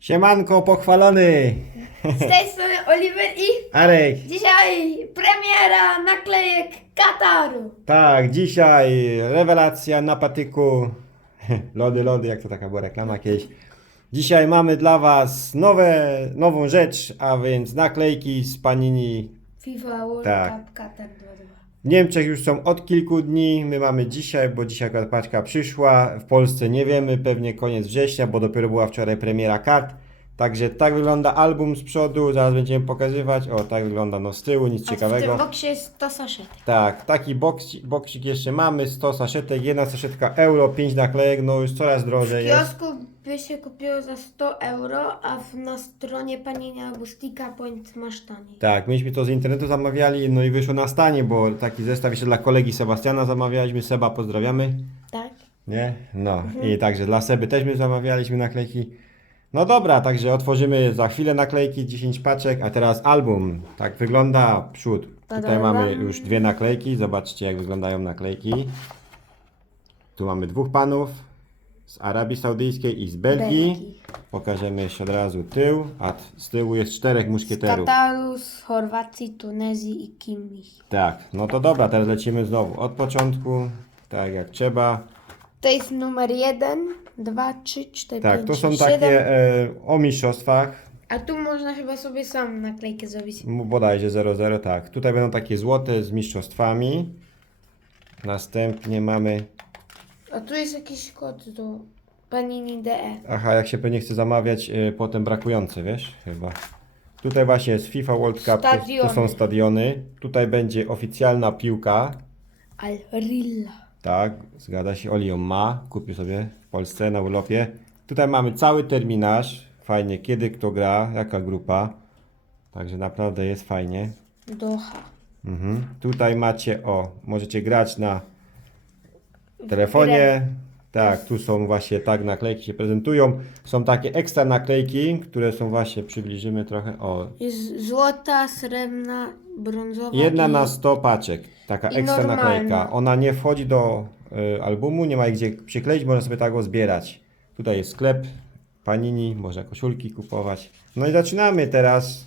Siemanko pochwalony! Z tej strony Oliver i Arek, dzisiaj premiera naklejek Kataru. tak, dzisiaj rewelacja na patyku. Lody, lody, jak to taka była reklama kiedyś. Dzisiaj mamy dla Was nowe, nową rzecz, a więc naklejki z Panini. FIFA World Tak. Cup Katar 22. W Niemczech już są od kilku dni, my mamy dzisiaj, bo dzisiaj akurat paczka przyszła. W Polsce nie wiemy, pewnie koniec września, bo dopiero była wczoraj premiera kart. Także tak wygląda album z przodu, zaraz będziemy pokazywać. O, tak wygląda no z tyłu, nic A w ciekawego. tym boksie jest to saszetek. Tak, taki boksik, boksik jeszcze mamy, 100 saszetek, jedna saszetka euro, 5 naklejek, no już coraz W drożej jest. kiosku by się kupiło za 100 euro, a w, na stronie Panini albo Stika Point masz taniej. Tak, myśmy to z internetu zamawiali, no i wyszło na stanie, bo taki zestaw jeszcze dla kolegi Sebastiana zamawialiśmy, Seba pozdrawiamy. Tak? Nie? No i także dla Seby też my zamawialiśmy naklejki. No dobra, także otworzymy za chwilę naklejki, 10 paczek, a teraz album. Tak wygląda przód. Tutaj mamy już dwie naklejki, zobaczcie jak wyglądają naklejki. Tu mamy dwóch panów z Arabii Saudyjskiej i z Belgii. Belgii. Pokażemy jeszcze od razu tył, a z tyłu jest czterech muszkieterów. Kataru, z Chorwacji, Tunezji i Kimich. Tak, no to dobra, teraz lecimy znowu od początku, tak jak trzeba. To jest numer 1, 2, 3, 4, Tak, 5, to są 6, 7. takie e, o mistrzostwach, A tu można chyba sobie sam naklejkę zrobić. M- Bodajże 00, tak. Tutaj będą takie złote z mistrzostwami. Następnie mamy. A tu jest jakiś kod do Panini E. DE. Aha, jak się pewnie chce zamawiać, y, potem brakujące, wiesz? Chyba. Tutaj właśnie jest FIFA World Cup, to, to Stadiony. są stadiony. Tutaj będzie oficjalna piłka. Al Rilla. Tak, zgadza się. Oli ją ma. Kupił sobie w Polsce na urlopie. Tutaj mamy cały terminarz. Fajnie, kiedy kto gra, jaka grupa. Także naprawdę jest fajnie. Doha. Mhm. Tutaj macie, o, możecie grać na telefonie. Tak, tu są właśnie tak naklejki się prezentują. Są takie ekstra naklejki, które są właśnie, przybliżymy trochę. O, Jest złota, srebrna, brązowa. jedna i... na 100 paczek. Taka i ekstra normalna. naklejka. Ona nie wchodzi do y, albumu, nie ma jej gdzie przykleić, można sobie tak go zbierać. Tutaj jest sklep Panini, można koszulki kupować. No i zaczynamy teraz.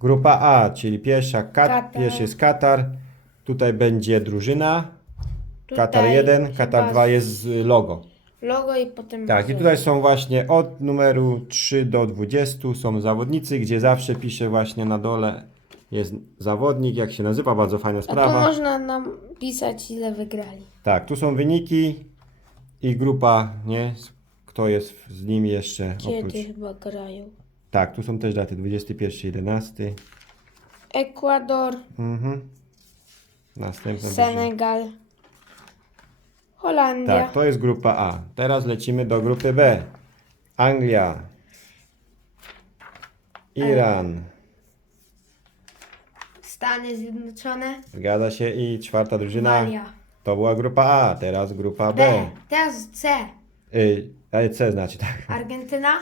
Grupa A, czyli pierwsza kat, Katar. pierwszy jest Katar. Tutaj będzie drużyna. Tutaj Katar 1, chyba Katar 2 jest z logo. Logo i potem. Tak, i tutaj są właśnie od numeru 3 do 20 są zawodnicy, gdzie zawsze pisze właśnie na dole jest zawodnik, jak się nazywa, bardzo fajna A tu sprawa. można nam pisać, ile wygrali. Tak, tu są wyniki i grupa, nie? Kto jest z nimi jeszcze Kiedy oprócz. chyba grają? Tak, tu są też daty 21, 11. Ekwador, Mhm. Następna drużyna. Senegal, Holandia. Tak, to jest grupa A. Teraz lecimy do grupy B. Anglia. Iran. Stany Zjednoczone. Zgadza się i czwarta drużyna. Malia. To była grupa A, teraz grupa B. B. Teraz C. Y, C znaczy tak. Argentyna.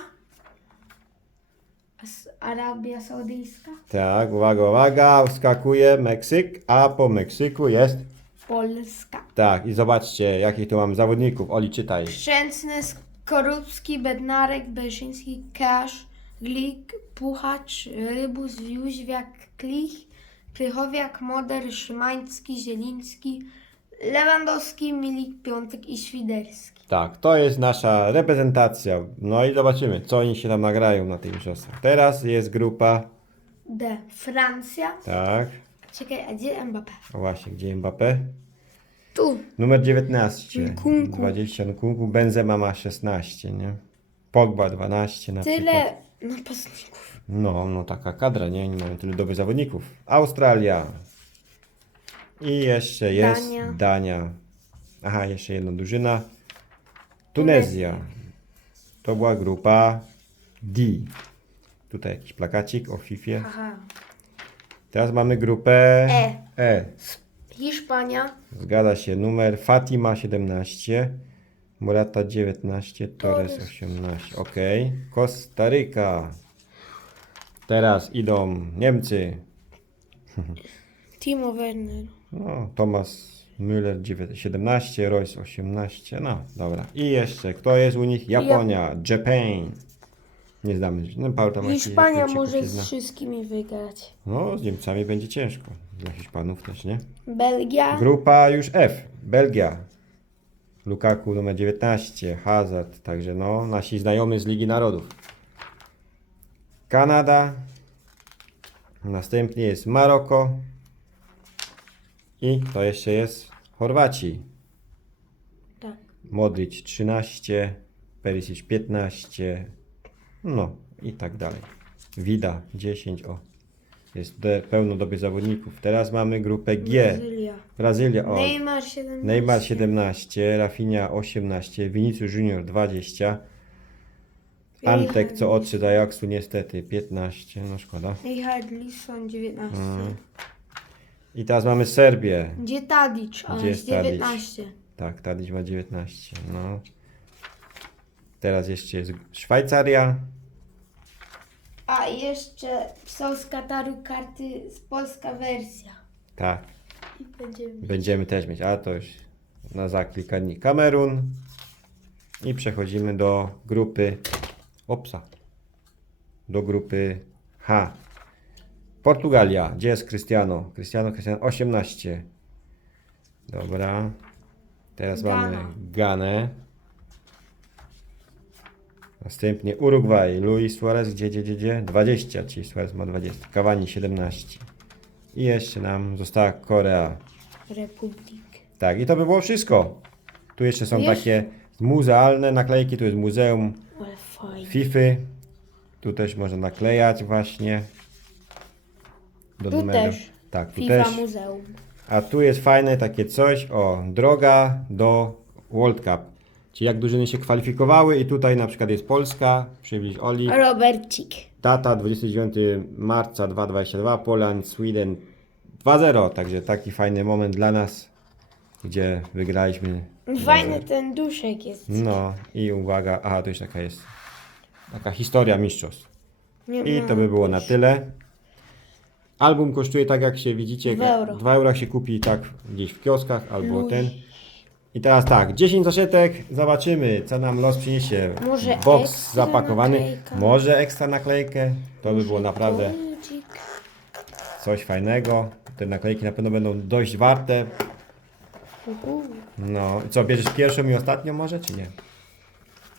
S- Arabia Saudyjska. Tak, uwaga, uwaga, wskakuje Meksyk, a po Meksyku jest. Polska. Tak, i zobaczcie, jakich tu mam zawodników. Oli, czytaj. Szczęsny, Skorupski, Bednarek, Beszyński, Kasz, Glik, Puchacz, Rybus, Jóźwiak, Klich, Krychowiak, Moder, Szymański, Zieliński, Lewandowski, Milik, Piątek i Świderski. Tak, to jest nasza reprezentacja. No i zobaczymy, co oni się tam nagrają na tych mistrzostwach. Teraz jest grupa. D. Francja. Tak, Czekaj, a gdzie Mbappé? właśnie, gdzie Mbappé? Tu. Numer 19. Nkunku. 20 Nkunku, Benzema ma 16, nie? Pogba 12 na przykład. Tyle napastników. No, no taka kadra, nie? Nie mamy tylu dobrych zawodników. Australia. I jeszcze jest Dania. Dania. Aha, jeszcze jedna drużyna. Tunezja. To była grupa D. Tutaj jakiś plakacik o FIFA. Aha. Teraz mamy grupę E. E. Hiszpania. Zgadza się. Numer Fatima 17. Morata 19. Torres Torres. 18. Ok. Kostaryka. Teraz idą Niemcy. Timo Werner. No, Thomas Müller 9 17, Royce 18. No, dobra. I jeszcze, kto jest u nich? Japonia, Japan. Nie znamy. No, Paweł tam jakiś Hiszpania Japończyków może się z wszystkimi wygrać. No, z Niemcami będzie ciężko. Dla Hiszpanów też, nie? Belgia. Grupa już F. Belgia. Lukaku numer 19. Hazard. Także no, nasi znajomi z Ligi Narodów. Kanada. Następnie jest Maroko. I to jeszcze jest Chorwaci. Tak. Modric 13. Perisic 15. No i tak dalej. Wida 10. O. Jest de- pełno dobrych zawodników. Teraz mamy grupę G. Brazylia. Brazylia. O. Neymar 17. Neymar 17, Rafinha 18, Vinicius Junior 20, Antek co odszedł z Ajaxu niestety 15, no szkoda. Richarlison 19. Mm. I teraz mamy Serbię. Gdzie Tadic? Gdzie jest jest Tadic? 19. Tak, Tadic ma 19, no. Teraz jeszcze jest Szwajcaria. A jeszcze są z Kataru karty z polska wersja. Tak, I będziemy będziemy też mieć, a to już na za kilka dni. Kamerun. I przechodzimy do grupy Opsa. Do grupy H. Portugalia. Gdzie jest Cristiano? Cristiano, Cristiano 18. Dobra. Teraz Ghana. mamy Ganę. Następnie Urugwaj. Luis Suarez. Gdzie, gdzie, gdzie, gdzie? 20. Czyli Suarez ma 20. Cavani 17. I jeszcze nam została Korea. Republik. Tak, i to by było wszystko. Tu jeszcze są Jeszcze- takie muzealne naklejki, tu jest muzeum Ale fajnie. FIFA. Tu też można naklejać właśnie. Do Tu też. Tak, tu FIFA też. Muzeum. A tu jest fajne takie coś, o, droga do World Cup. Czyli jak drużyny się kwalifikowały i tutaj na przykład jest Polska, przybliż Oli. Robercik. Data 29 marca 2022, Poland, Sweden 2-0. Także taki fajny moment dla nas, gdzie wygraliśmy. Fajny ten duszek jest. No i uwaga, aha, to już taka jest taka historia mistrzostw. Nie I to by było na tyle. Album kosztuje tak jak się widzicie, Dwa euro. 2 euro się kupi tak gdzieś w kioskach albo ten. I teraz tak, 10 zaszetek, zobaczymy co nam los przyniesie. Może Box ekstra zapakowany, naklejka. może ekstra naklejkę, to by było naprawdę Budzik. coś fajnego. Te naklejki na pewno będą dość warte. No, co, bierzesz pierwszą i ostatnią może, czy nie?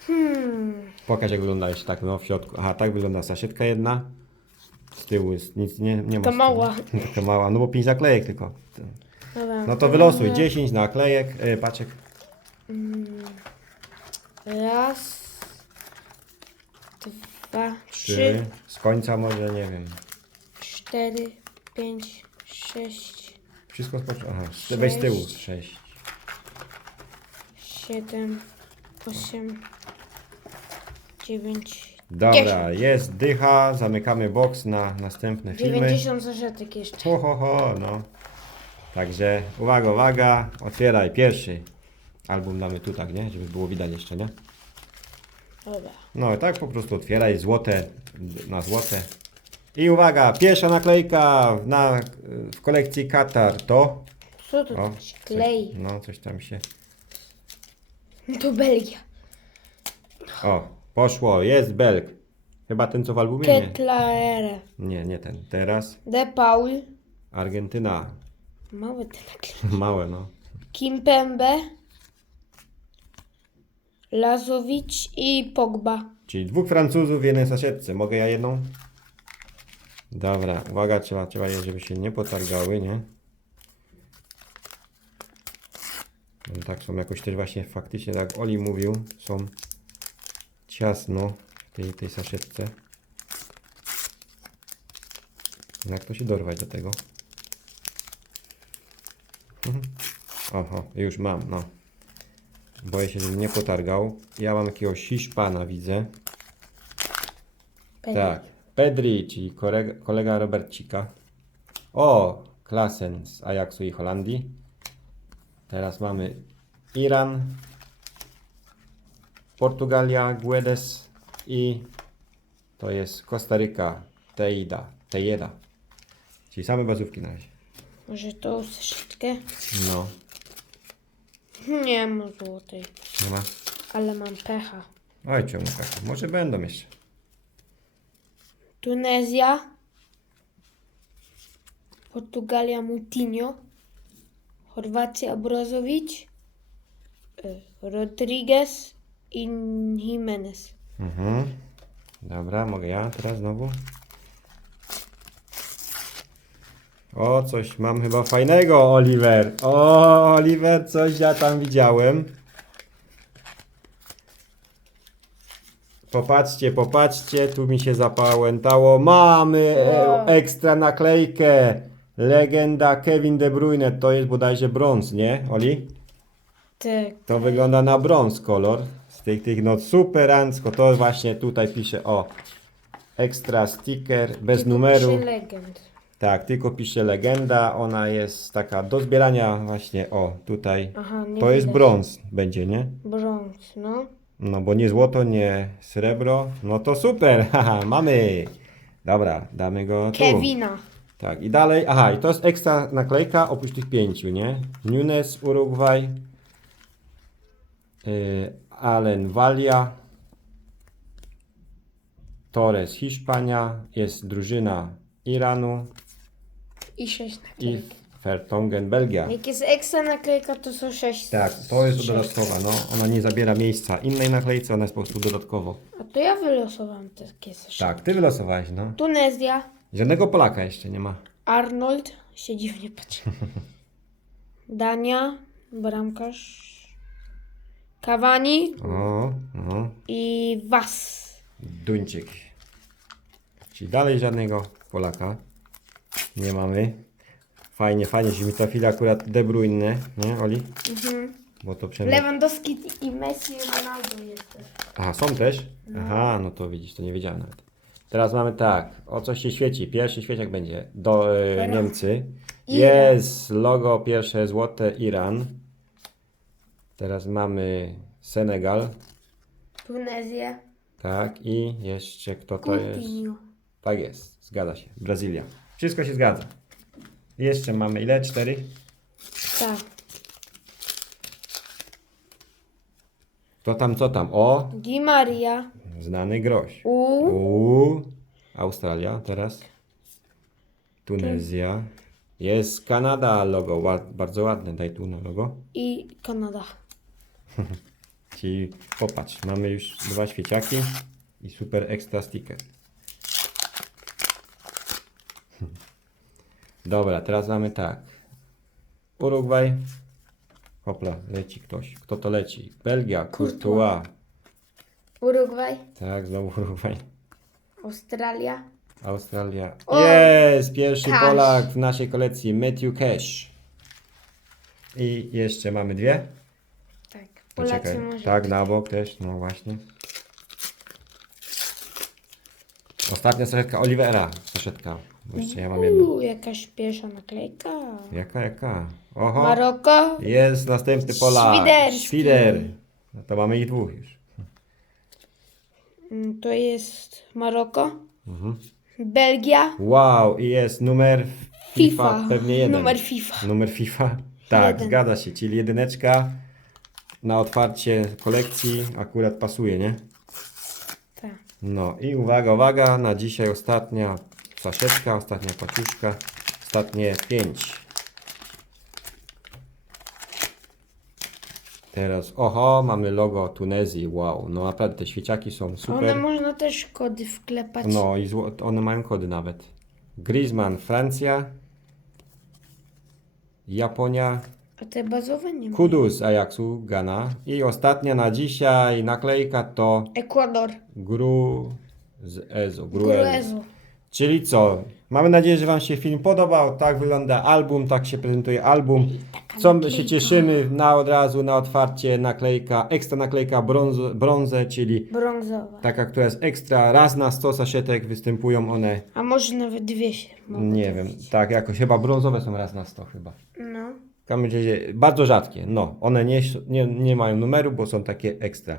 Hmm. Pokaż jak wygląda jeszcze tak, no w środku. Aha, tak wygląda saszetka jedna. Z tyłu jest nic, nie, nie ma. To z tyłu. mała. Taka mała, no bo 5 naklejek tylko. Dobra. No to wylosuj, 10 naklejek, yy, paczek. Raz. Dwa. Trzy. 3, z końca może, nie wiem. Cztery. Pięć. Sześć. Wszystko z początku. Aha, z- weź z tyłu. Sześć. 6. Siedem. Osiem. Dziewięć. Dobra, jest dycha, zamykamy box na następne filmy. 90 zaszetek jeszcze. Ho, ho, ho, no. Także uwaga, uwaga, otwieraj pierwszy. Album damy tu tak, nie? Żeby było widać jeszcze, nie? Dobra. No tak po prostu otwieraj złote na złote. I uwaga, pierwsza naklejka na, w kolekcji Katar to... Co to O, się coś-? No, coś tam się... To Belgia. O, poszło, jest Belg. Chyba ten co w albumie? Ketlaere. nie, nie ten. Teraz De Paul. Argentyna. Małe te naklejki. Małe, no. Kimpembe. Lazowicz i Pogba. Czyli dwóch Francuzów w jednej saszetce. Mogę ja jedną? Dobra, uwaga, trzeba, trzeba je, żeby się nie potargały, nie? No, tak są jakoś też właśnie faktycznie, tak jak Oli mówił, są ciasno w tej, tej saszetce. Jak to się dorwać do tego? Mhm. Oho, już mam, no. Boję się, żebym nie potargał. Ja mam jakiegoś Hiszpana, widzę. Pedri. Tak. Pedri, czyli kolega, kolega Robercika. O, Klasen z Ajaxu i Holandii. Teraz mamy Iran, Portugalia, Guedes i to jest Kostaryka, Teida, Tejeda. Czyli same bazówki na razie. Może tą saszetkę? No, Nie mam złotej. nie ma. Ale mam pecha. Oj, czemu tak? Może będą jeszcze. Tunezja, Portugalia Moutinho, Chorwacja Brozovic, y, Rodriguez i Jimenez. Mhm. Dobra, mogę ja teraz znowu? O, coś mam chyba fajnego, Oliver. O, Oliver, coś ja tam widziałem. Popatrzcie, popatrzcie, tu mi się zapałętało. Mamy e, ekstra naklejkę. Legenda Kevin De Bruyne, to jest bodajże brąz, nie, Oli? Tak. To wygląda na brąz kolor. Z tych, tych no superancko. To właśnie tutaj pisze o ekstra sticker bez numeru. Legend. Tak, tylko pisze legenda. Ona jest taka do zbierania właśnie o tutaj. Aha, nie To jest widać. brąz będzie, nie? Brąz, no. No bo nie złoto, nie srebro. No to super. Haha, mamy. Dobra, damy go tu. Kevina. Tak, i dalej, aha, i to jest ekstra naklejka oprócz tych pięciu, nie? Nunes, Urugwaj, yy, Allen, Walia, Torres, Hiszpania, jest drużyna Iranu I sześć i naklejek. Vertonghen, Belgia. Jak jest ekstra naklejka, to są sześć. Tak, to jest dodatkowa, no, ona nie zabiera miejsca innej naklejce, ona jest po prostu dodatkowo. A to ja wylosowałam takie sześć. Tak, ty wylosowałeś, no. Tunezja, Żadnego Polaka jeszcze nie ma. Arnold, się dziwnie patrzy. Dania, bramkarz, Cavani O, no. i Was. Duńczyk. Czyli dalej żadnego Polaka nie mamy. Fajnie, fajnie, że mi trafili akurat De Bruyne, nie Oli? Mhm. Bo to przynajmniej... Lewandowski i Messi i Ronaldo jest też. Aha, są też? Aha, no to widzisz, to nie wiedziałem nawet. Teraz mamy tak, o co się świeci. Pierwszy świeciak będzie do e. Niemcy. Jest logo pierwsze złote Iran. Teraz mamy Senegal, Tunezja, tak, i jeszcze kto to jest? Coutinho. Tak jest, zgadza się. Brazylia. Wszystko się zgadza. Jeszcze mamy ile? Cztery? Tak. To tam, co tam? O, Di Maria. znany groź. U. U, Australia teraz. Tunezja. Jest Kanada logo, ład, bardzo ładne, daj tu na logo. I Kanada. Czyli popatrz, mamy już dwa świeciaki i super extra sticker. Dobra, teraz mamy tak. Urugwaj. Hopla, leci ktoś. Kto to leci? Belgia, Courtois. Urugwaj, Tak, znowu Urugwaj. Australia, Australia. O! Jest! Pierwszy Cash. Polak w naszej kolekcji, Matthew Cash. I jeszcze mamy dwie. tak. Polacy Poczekaj. może. Tak, na bok też, no właśnie. Ostatnia saszetka Olivera. Saszetka. Bo jeszcze ja mam jedną. Uuu, jakaś pierwsza naklejka. Jaka, jaka? Oho. Maroko, Jest następny Polak. Świderski. Świder. No to mamy ich dwóch już. Mm, to jest Maroko, Mhm. Belgia, Wow, i jest numer FIFA, FIFA. pewnie jeden. Numer FIFA. Numer FIFA. Tak, Jeden. zgadza się, czyli jedyneczka na otwarcie kolekcji akurat pasuje, nie? Tak. No i uwaga, uwaga, na dzisiaj ostatnia saszetka, ostatnia paciuszka, ostatnie pięć. Teraz, oho, mamy logo Tunezji, wow, no naprawdę te świeciaki są One super. można też kody wklepać. No i zło, one mają kody nawet. Griezmann, Francja, Japonia, A te bazowe nie ma. Kudus Ajaxu, Ghana i ostatnia na dzisiaj naklejka to Ekwador, Gru z Ezo, Gruezo. Gruezo. Czyli co? Mamy nadzieję, że Wam się film podobał. Tak wygląda album, tak się prezentuje album. Co my się cieszymy na od razu na otwarcie naklejka, ekstra naklejka brąz, brązę, czyli Brązowa. taka, która jest ekstra. Raz na 100 saszetek występują one. A może nawet dwie się mogą Nie wiem, tak jakoś chyba brązowe są raz na 100 chyba. No. W każdym razie bardzo rzadkie. No, one nie, nie, nie mają numeru, bo są takie ekstra.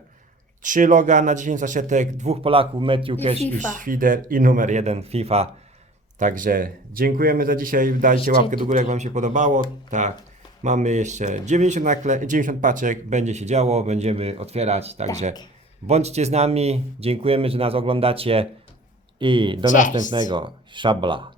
Trzy loga na 10 saszetek, dwóch Polaków, Matthew I Cash i FIFA. Świder i numer jeden FIFA. Także dziękujemy za dzisiaj. Dajcie łapkę do góry, jak Wam się podobało. Tak, mamy jeszcze 90, nakle 90 paczek, będzie się działo, będziemy otwierać. Także Tak. bądźcie z nami. Dziękujemy, że nas oglądacie. I do Cześć. następnego. Szabla.